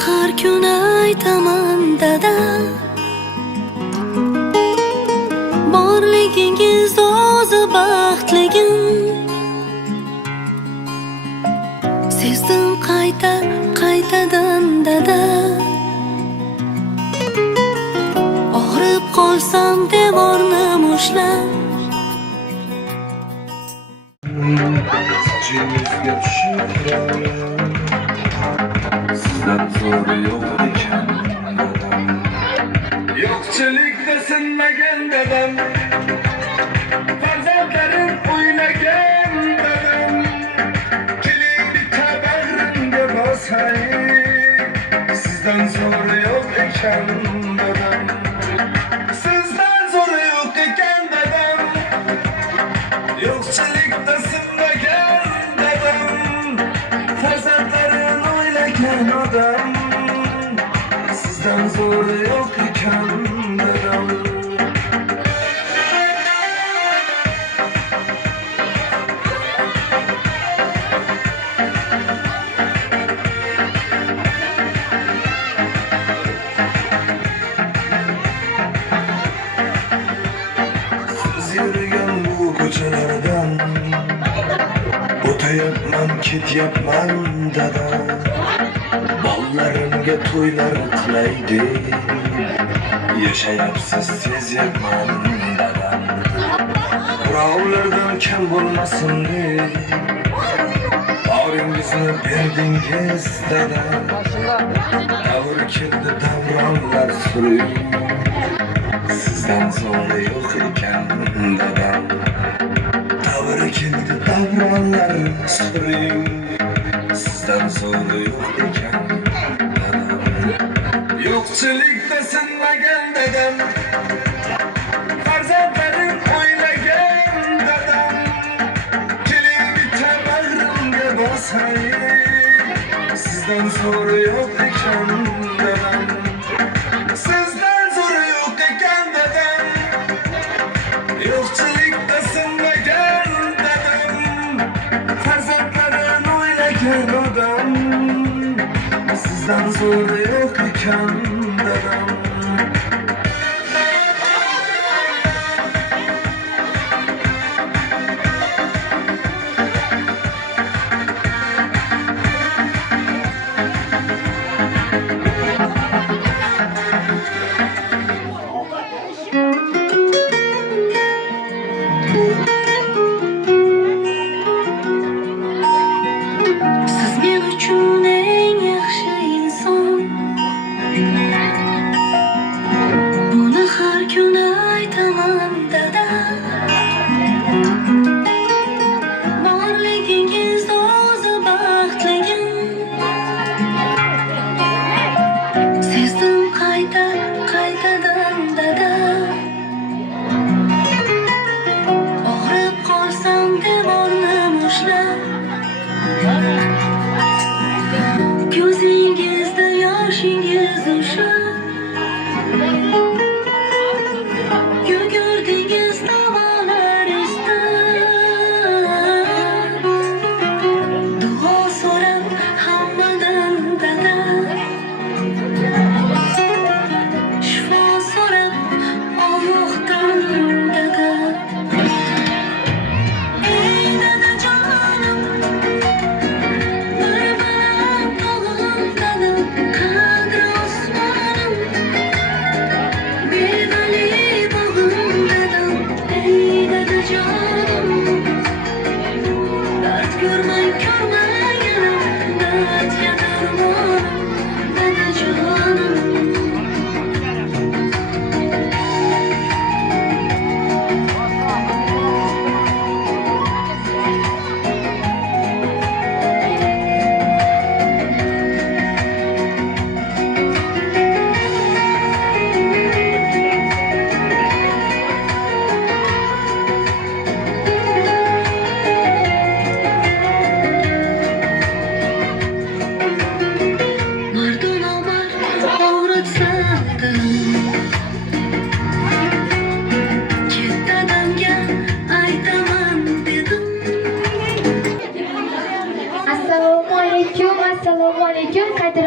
har kun aytaman dada, borligingiz o'zi baxtligim. Sezdim qaytadan dada, og'rib qolsam devorni mushlab. Cengizga tushib sizdan zo'ri yo'q ekan dadam. Yo'qchilikda sinmagan dadam, farzandlarim o'ynagan dadam. Keling bitta bag'rimga bosay, sizdan zo'ri yo'q ekan dadam. Sizdan zo'ri yo'q ekan dadam. Yo'qchilikda sinmagan dadam, farzandlarini o'ylagan odam. Sizdan zo'ri yo'q ekan dadam. Siz yürüyen bu ko'chalardan o'tayapman, ketyapman dadam. Bolalarimga to'ylar qilay deb yashayapsiz, sezyapman dadam. Birovlardan kam bo'lmasin deb bag'ringizni berdingiz dadam. Davr keldi, davronlar suring, sizdan zo'ri yo'q ekan dadam. Davr keldi, davronlar suring, sizdan zo'ri yo'q ekan dadam. Yo'qchilikda sinmagan dadam, farzandlarim o'ylagan dadam. Keling bitta bag'rimga bosay, sizdan zo'ri yo'q ekan dadam. Sizdan zo'ri yo'q ekan dadam. Yo'qchilikda sinmagan dadam, farzandlarini o'ylagan odam. Sizdan zo'ri yo'q ekan dadam. Siz men uchun eng yaxshi inson.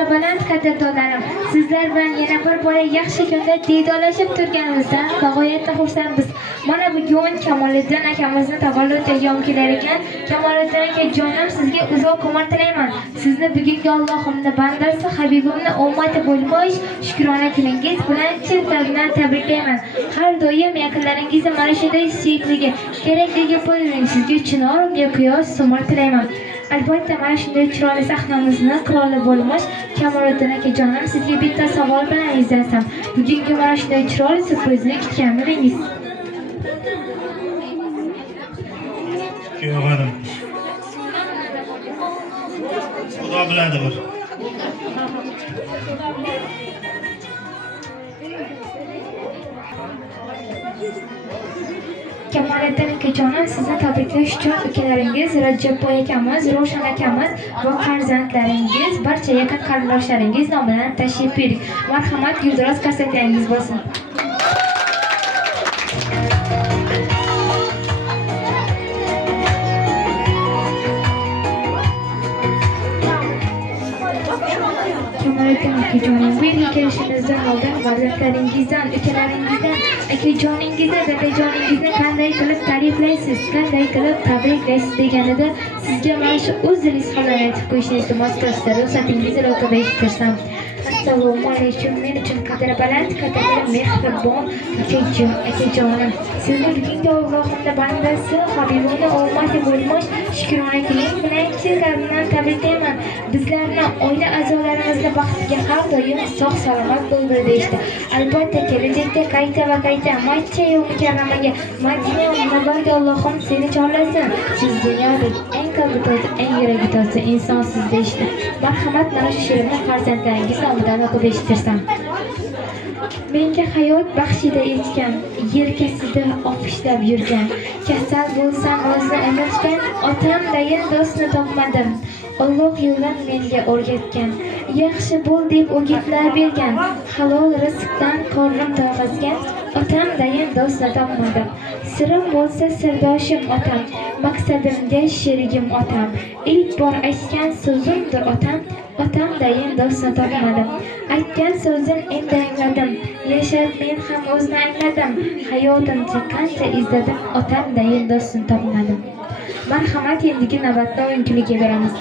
baland qadrdonlarim, sizlar bilan yana bir bora yaxshi kunda diydorlashib turganimizdan bag'oyatda xursandmiz. Mana bugun Kamoliddin akamizni tavallud yom kelar ekan. Kamoliddin aka jonim, sizga uzoq umr tilayman. Sizni bugungi Allohimning bandasi, Habibimni ummati bo'lmoq shukrona kuningiz bilan chin qalbdan tabriklayman. Har doim yaqinlaringizga mana shunday suyukligi, kerakligi bo'ling. Sizga chinor qiyos umr tilayman. Albatta mana shunday chiroyli sahnamizni qiroli bo'lmoq Kamoliddin aka jonim, sizga bitta savol bilan izlasam. Bugungi mana shunday chiroyli sürprizni kutganmidingiz? Kuyovlarim. Xudo biladi bir. Kamoliddin akajonim, sizni tabriklash uchun ukalaringiz Rajabboy akamiz, Ravshan akamiz va farzandlaringiz, barcha yaqin qarindoshlaringiz nomidan tashrif buyuring. Marhamat, gulduros qarsaklangiz bo'lsin. Kamoliddin akajonim, bu yerga kelishingizdan oldin farzandlaringizdan, ukalaringizdan, akajoningizdan, dadajoningizni qanday qilib ta'riflaysiz, qanday qilib tabriklaysiz deganida sizga mana shu o'z izhorlarni aytib qo'yishni iltimos qilishdi. Ruxsatingizni iltimos etaman. Assalomu alaykum. Men uchun qadri baland, qadrli mehribon akajonim. Sizni bugungi Allohimning bandasi, Habibimni ummati bo'lmoq shukrona qiling bilan chin qalbdan tabriklayman. Bizlarni, oila a'zolarimizni baxtiga har doim sog' salomat bo'ldi deyishdi. Albatta kelajakda qayta va qayta Makka-yu Mukarramaga, Madina Munavvaraga Allohim seni chorlasin. Siz dunyodagi eng qalbi toza, eng yuragi toza insonsiz deyishdi. Marhamat, mana shu she'rni farzandlaringiz nomidan o'qib eshittirsam. Menga hayot baxshida etgan, yelkasida ofishlab yurgan, kasal bo'lsam o'zni unutgan, otamdayin do'stni topmadim. Alloh yo'ldan menga o'rgatgan, yaxshi bo'l deb o'gitlar bergan, halol rizqdan qornim to'g'izgan, otamdayin do'stni topmadim. Sirim bo'lsa sirdoshim otam, maqsadimga sherigim otam, ilk bor aytgan so'zimdir otam, otamdayin do'stni topmadim. Aytgan so'zim endi angladim, yashab men ham o'zni angladim, hayotimcha qancha izladim, otamdayin do'stni topmadim. Marhamat, endigi navbatni o'yinchilikka beramiz.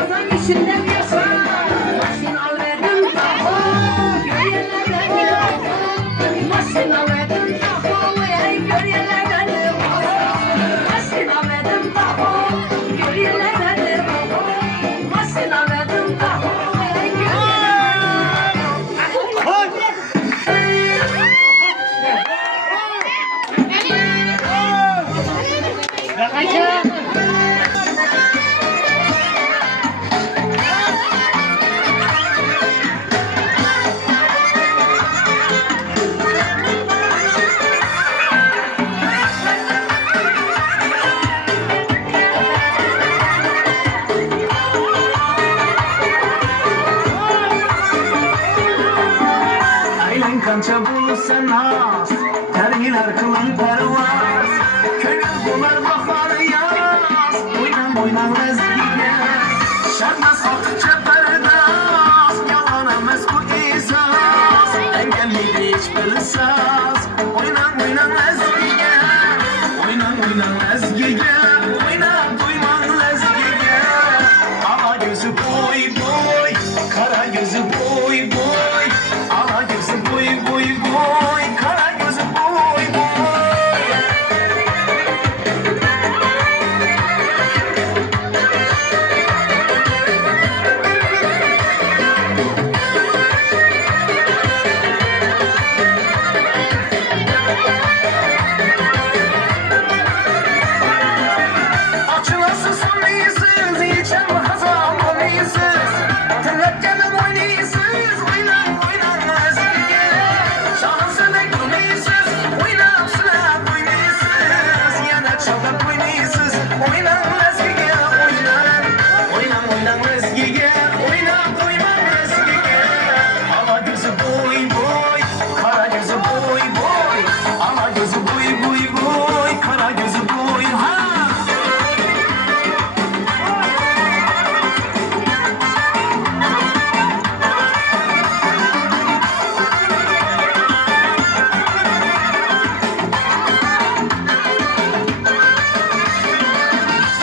Kazan içinde bir yaşa. Maşina verdim taho. Görüyenlerden taho. Maşina verdim taho. Ey görüyenlerden taho. Maşina verdim taho. Görüyenlerden taho. Maşina verdim taho. Ey Aylan kancha bo'lsa noz, targilar qilar parvoz. Ko'ngil bo'lar bahor yoz, o'ynab razgiga. Sharma soqcha pardoz, yolg'on emas bu e'zoz. Engelmaydi hech bir soz, o'ynab razgiga. O'ynab razgiga, o'ynab to'ymang razgiga. Ala gözü boy boy, kara gözü boy boy. Ala gözü boy boy boy, kara gözü boy boy. Açılasız olmayısız, içen hazan olmayısız. Tırnakken oynayısız, oynan ezgiye. Şansını görmeyisiz, oynapsın oynayısız. Yana çalıp oynayısız, oynan ezgiye, oynan ezgiye. Oynan doyman ezgiye. Ala gözü boy boy, kara gözü boy boy. Ala gözü boy boy boy, kara gözü boy ha.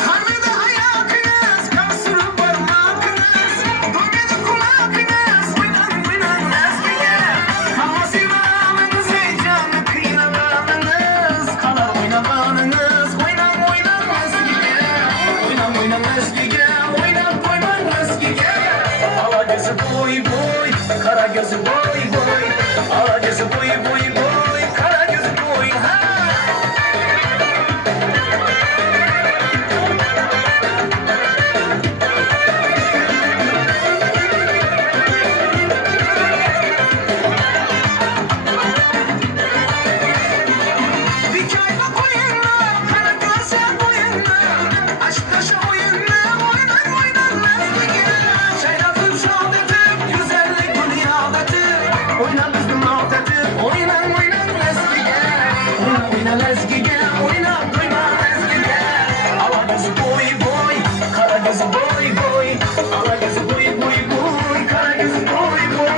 Kalbide ayakınız, kapsırıp parmakınız. Dönmedi kulakınız, oynan ezgiye. Havası bağımınız, heyecanlı kıyılanınız. Kalar oynamanınız, oynan ezgiye. Oynan ezgiye, oynan doyman ezgiye. Ala gözü boy boy, kara gözü boy boy. Ala gözü boy boy boy, kara gözü boy ha. Hikaye oyunu, kara gözü oyunu. Aşk taşı oyunu, oynan ezgiye. Şayrafım şahadetim, güzellik dünyadadır. Oynan bizim adetim, oynan ezgiye. Oynan ezgiye, oynan duyman ezgiye. Ala gözü boy boy, kara gözü boy boy. Ala gözü boy boy boy, kara gözü boy boy.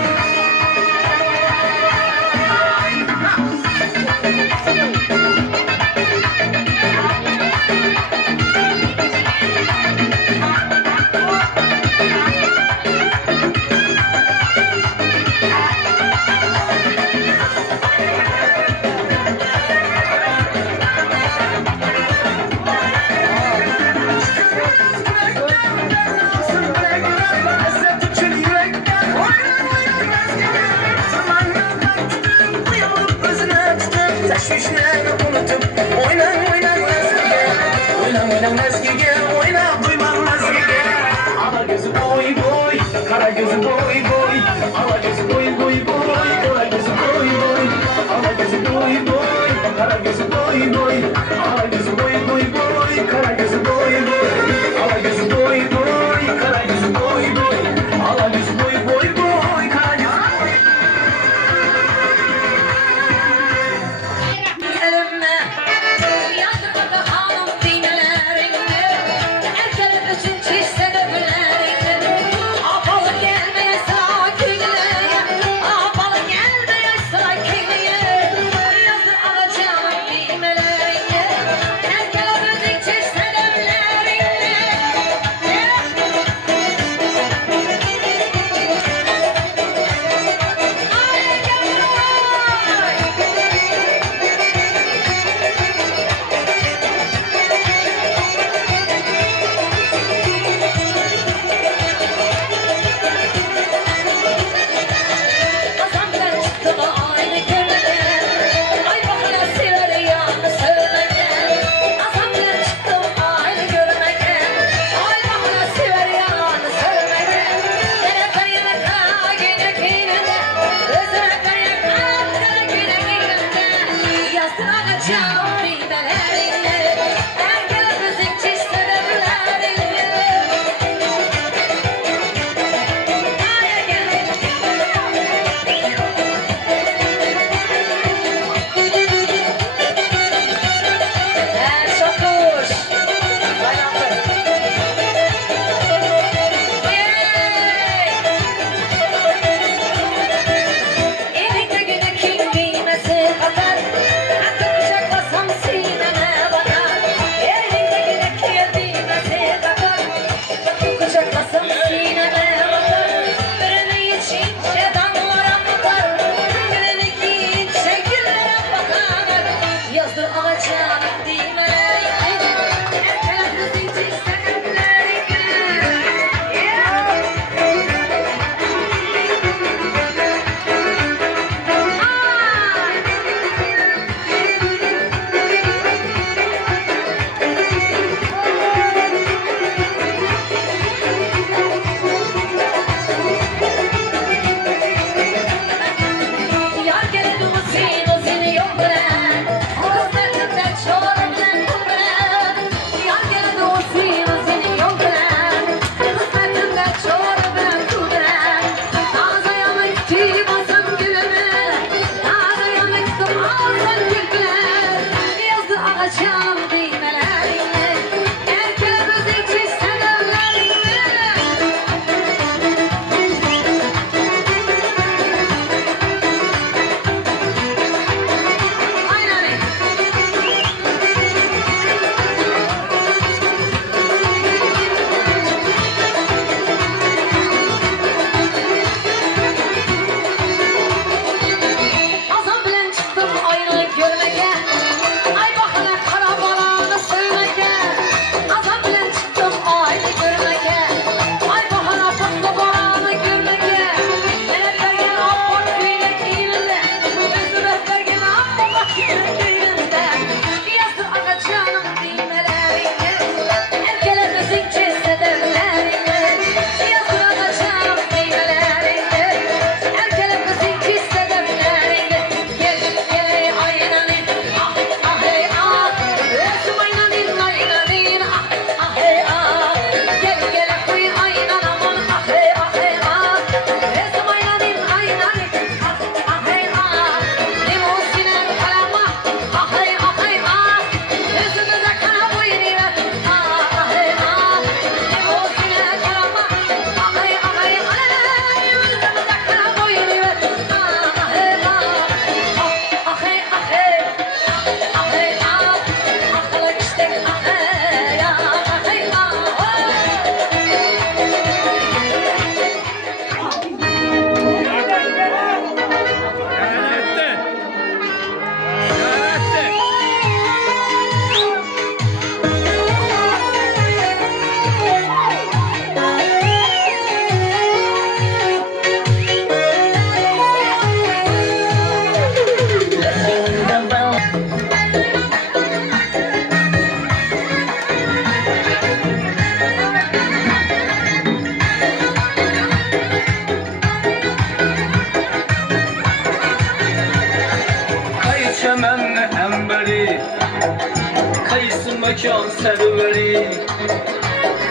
can serveri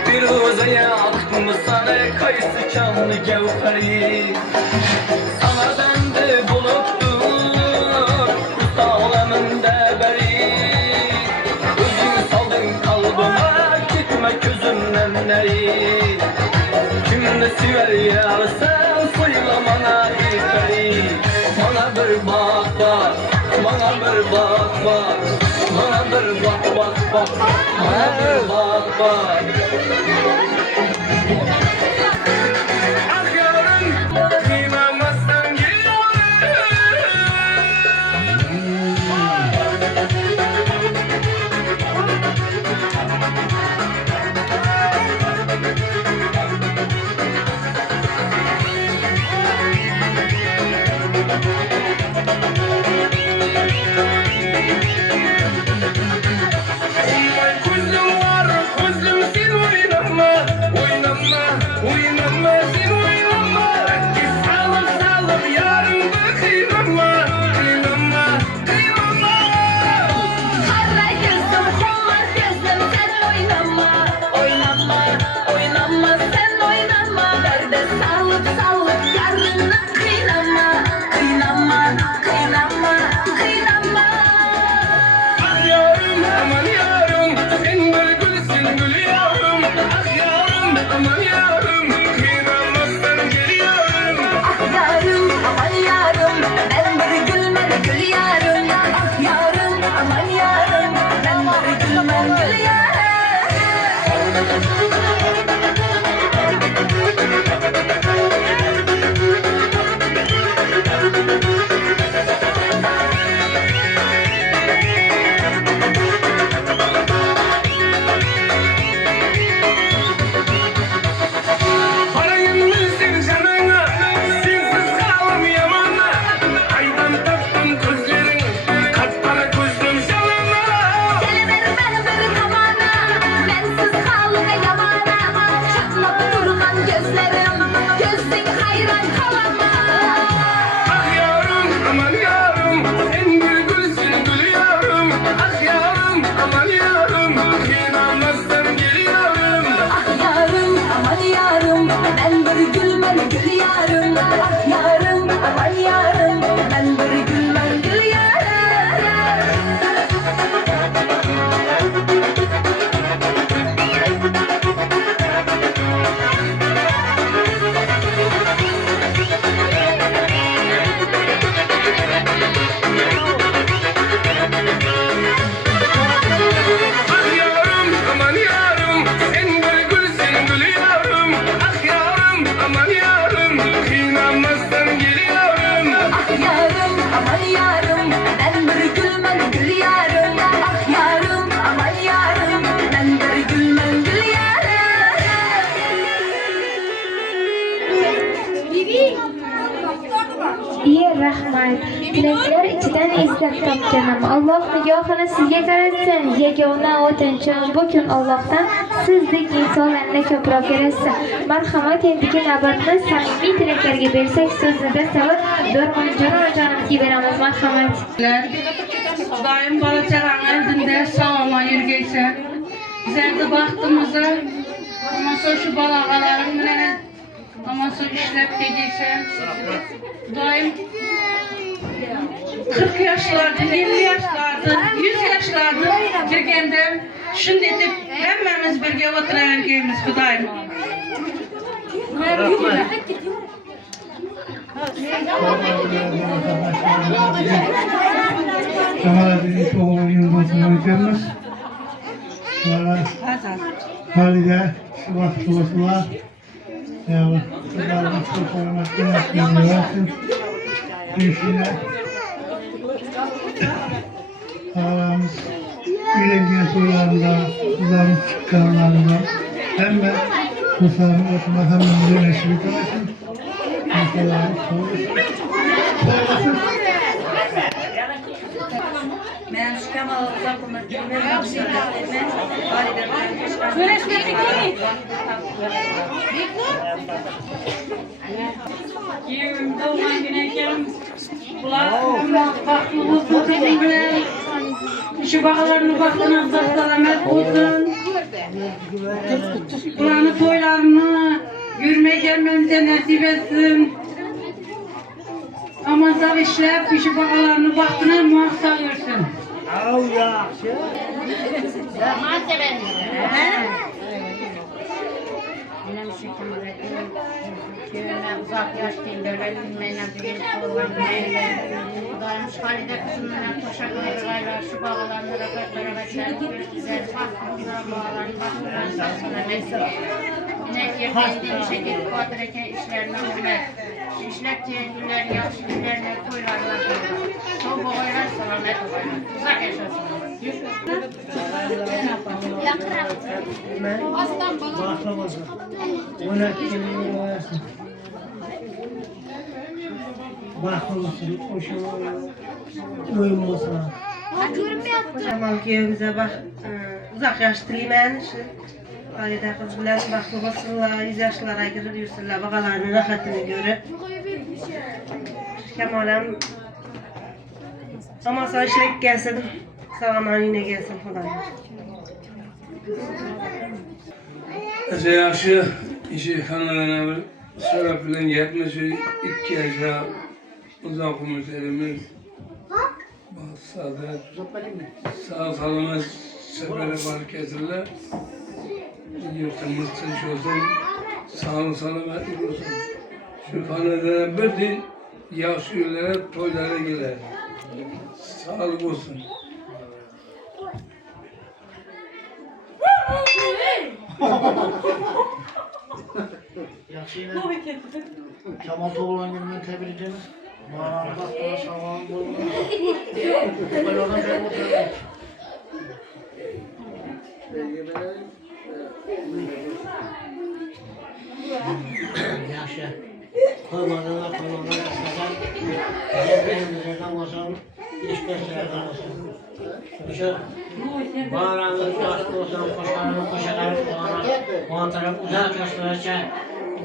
Bir uzaya aktımı sana kayısı canlı gevheri Sana bende buluttur Sağlamında beri Özün saldın kalbime Gitme gözümden neri Kimde sever ya sen Söyle bana ilkleri Bana bir bak bak Bana bir bak bak Bana bir bak bak bak Bana bir bak bak Ah yarın kıymamazsan Kuzum var, kuzum sen oynama, oynama, oynama sen oynama. Salım salım yarımda kıynama, kıynama, kıynama. Kara gözüm, kollar gözüm sen oynama, oynama, oynama sen oynama. Derde salıp salıp yarına kıynama, kıynama, kıynama, kıynama. Ah yarım, aman yarım, sen bir gülsün gül yarım. Ah yarım, aman yarım, kıynamazsan gel yarım. Ah yarım, aman yarım, ben bir gülmem gül yarım. Ah yarım, aman yarım, ben bir gülmem gül yarım. Parayım bilsin canına, sensiz kalım yamana. Aydan taktım gözlerin, kapkara gözlüm canına. Geliver beni bir tamana, bensiz kalma yamana. Çatladı durgan gözlerim, gözün hayran kalama. Ah yarım, aman yarım, sen bir gülsün gül yarım. Ah yarım, aman yarım, kıynamazsan gel yarım. Ah yarım, aman yarım, ben bir gülmem gül yarım. Ah yarım, aman yarım, ben bir gülmem gül yarım. Ah yarım, aman yarım, sen bir gülsün gül yarım. Ah yarım, aman yarım, kıynamazsan gel yarım. Ah yarım, aman yarım, ben bir gülmem gül yarım. Ah yarım, aman yarım, ben bir gülmem gül yarım. Iye rahmat. Tilaklar ichidan izlab topganim. Alloh nigohini sizga qaratsin. Yagona o'tinchim bu kun Allohdan sizdek insonlarni ko'proq yaratsin. Marhamat, endigi navbatni samimiy tilaklarga bersak, so'zida savat Do'rmonjon onajonimizga beramiz. Marhamat. Daim bala çağırma evinde sağlama yürgeysen. Bizde baktığımızda ondan sonra şu balagaların bile ondan sonra işlep geceysen. Daim 40 yaşlarda, 50 yaşlarda, 100 yaşlarda girgende şunu edip hemmemiz birge oturargeyimiz Kudayım. Cemalettin oğlu yıldızını ödemiz. Sonra Halide Sıvat Sıvasılar. Ya kızlarımız çok olmaktan aklını versin. Eşine ağlamız yüreğin sorularında, kızlarımız çıkanlarında hem de kızlarımız oturma hem de neşrik olasın. Mesela sorulasın. Ben şu Kemal Zakım'ın bilmem bir şeyler etmez. Valide Söyleşmek değil. Yerim doğman güneyken Baktığımızda tepkiler Şu bağlarını baktığına sağ selamet olsun. Buranın toylarını yürüme gelmemize nasip etsin. Aman sağ işlep, şu bağlarını baktığına muhakkak görsün. Benim şekerim köyüne uzak yaştayım, devletimle büyük olan neyle. Kudaymış Halide kızımla koşa koyarlar, şu bağlarını rakatlara bekler, güzel farklı bağlarını baktılar, sağsına bekler. Yine girdiğinde işe gelip kuadreke işlerine uğrar. İşlep günler, yaşlı günlerine koyarlar. Soğuk olaylar, selamet olaylar. Uzak yaşasınlar. Tamam köyümüze bak, uzak yaşlıyım ben. Halide kız bilen baklı basınlar, 100 yaşlara girir yürüsünler, bakalarının rahatını görür. Kemal'im, ama sana şirek gelsin, sağlaman yine gelsin falan. Ese yaşı işi kanalına bir sebeplen yetmesi 2 yaşa uzakımız elimiz. Saadet, sağ selamet sefere var kesildiler. Yurtumuz tinç olsun, sağ selamet olsun. Şu kanallara bir de yaşlı ürlere, toylara gelir. Sağlık olsun. Yaxşı Kemal Toğlan gününü tebrik ederiz. Mağarada daha sağlam olun. Bayağıdan beri oturuyoruz. Yaxşı. Koymadılar, yaşadan. Benim olsun, iş beslerden olsun. Şu bağlarımız yaşlı olsun, koşarımız koşarımız bağlar. O taraf uzak yaşlılarca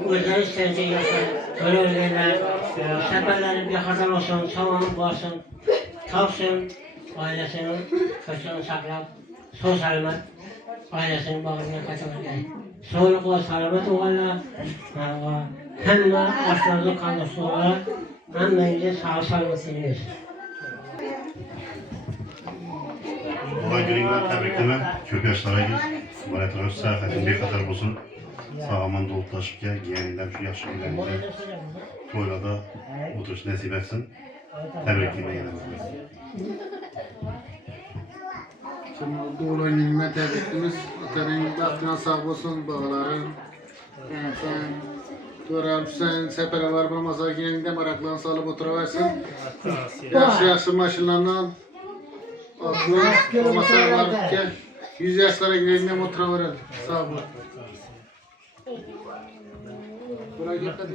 özleri isterce yaşar. Öyle özlerler. Seferlerin bir hazır olsun, sağlamlık olsun. Tavsın ailesinin köşkünü saklap, son selamet ailesinin bağrına kaçırır. Sağlıkla selamet olanlar, hem de aşırılık kanlısı olarak hem de sağ selametini versin. Olay gününden tebrikleme, kök yaşlara gir. Baletler sahafetin bir kadar olsun. Sağaman dolutlaşıp gel, giyeninden şu yaşlı günlerinde toyla da oturuş nasip etsin. Tebrikleme yine bakmayın. Kemal Toğlan gününe tebriklimiz. Atanın baktığına sağ olsun, bağların. Yani sen Tuğrul sen sefere var bulmasa yine de maraklarını salıp oturuversin. Yaşlı maşınlarından aklın olmasa var ki 100 yaşlara gidelim oturuverelim. Sağ olun. Buraya gel hadi.